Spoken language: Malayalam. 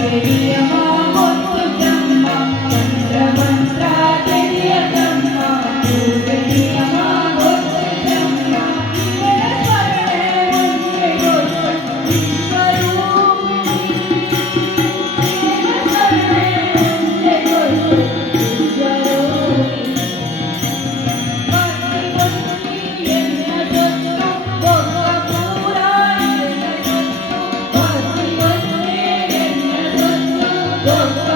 വലിയ one, one.